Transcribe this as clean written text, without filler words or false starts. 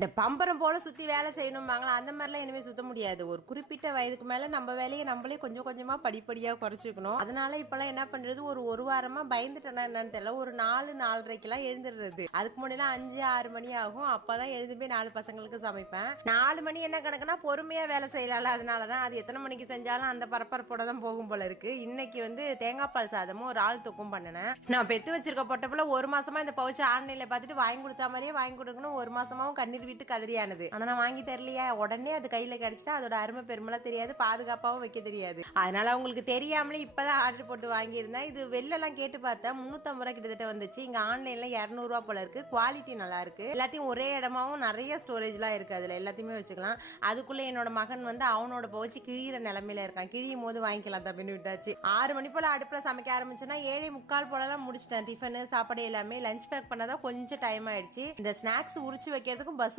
இந்த பம்பரம் போல சுத்தி வேலை செய்யணும்பாங்களா, அந்த மாதிரிலாம் இனிமே சுத்த முடியாது. ஒரு குறிப்பிட்ட வயதுக்கு மேல நம்ம வேலையை நம்மளே கொஞ்சம் கொஞ்சமா படிப்படியா குறைச்சிக்கணும். அதனால இப்பெல்லாம் என்ன பண்றது, ஒரு வாரமா பயந்துட்டேன்னா என்னன்னு தெரியல, ஒரு 4-4:30க்கெல்லாம் எழுந்துடுறது. அதுக்கு முன்னாடிலாம் 5-6 மணி ஆகும். அப்பதான் எழுந்து போய் 4 பசங்களுக்கு சமைப்பேன். 4 மணி என்ன கணக்குனா பொறுமையா வேலை செய்யலாம்ல, அதனாலதான் அது எத்தனை மணிக்கு செஞ்சாலும் அந்த பரபரப்போட தான் போகும் போல இருக்கு. இன்னைக்கு வந்து தேங்காய் பால் சாதமும் ஒரு ஆள் தொக்கும் பண்ணினேன். நான் பெத்து வச்சிருக்க பொட்டப்புல ஒரு மாசமா இந்த பவுச்சு ஆன்லைன்ல பார்த்துட்டு வாங்கி கொடுத்தா மாதிரியே வாங்கி கொடுக்கணும், ஒரு மாசமாவும் கண்ணீர் விட்டு கதறியானது. ஆனா நான் வாங்கி தரலையா, உடனே அது கையில கிடைச்சா அதோட அருமை பெருமெல்லாம் தெரியாது, பாதுகாப்பாவும் வைக்க தெரியாது. அதனால உங்களுக்கு தெரியாமலே இப்பதான் ஆர்டர் போட்டு வாங்கியிருந்தேன். இது வெளிலலாம் கேட்டு பார்த்தா 350 ரூபாய் கிட்டத்தட்ட வந்துச்சு. இங்க ஆன்லைன்ல 200 ரூபாய் போல இருக்கு. குவாலிட்டி நல்லா இருக்கு. எல்லாத்தையும் ஒரே இடமாவும் நிறைய ஸ்டோரேஜ்லாம் இருக்கு, அதுல எல்லாத்தையுமே வச்சுக்கலாம். அதுக்குள்ள என்னோட மகன் வந்து அவனோட பவுச்சு கிழியிற நிலைமையில இருக்கான். கிழியும் போது வாங்கிக்கலாம் தப்பின்னு விட்டாச்சு. 6 மணி போல அடுப்புல சமைக்க ஆரம்பிச்சுன்னா 7:45 போலலாம் முடிச்சிட்டேன். டிஃபனு சாப்பாடு எல்லாமே லஞ்ச் பேக் பண்ணாதான் கொஞ்சம் டைம் ஆயிடுச்சு. இந்த ஸ்நாக்ஸ் உரிச்சு வைக்கிறதுக்கும் பஸ்